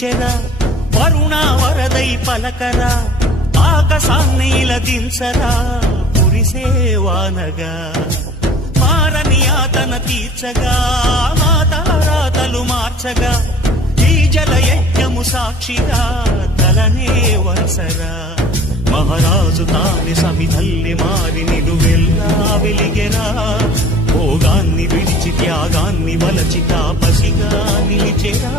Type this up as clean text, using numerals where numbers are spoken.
పిలిచెరా వరుణ వరదై పలకరా ఆకాశాన్నీల దించరా కురిసేవానగా మారని ఆతన తీర్చగా మాతారాతలు మార్చగా ఈ జలయజ్ఞము సాక్షిగా తలనే వరసరా మహారాజు తాని సమిధల్లి మారి నిలువెల్లా వెలిగెరా భోగాన్ని విడిచి త్యాగాన్ని వలచి తాపసిగా నిలిచెరా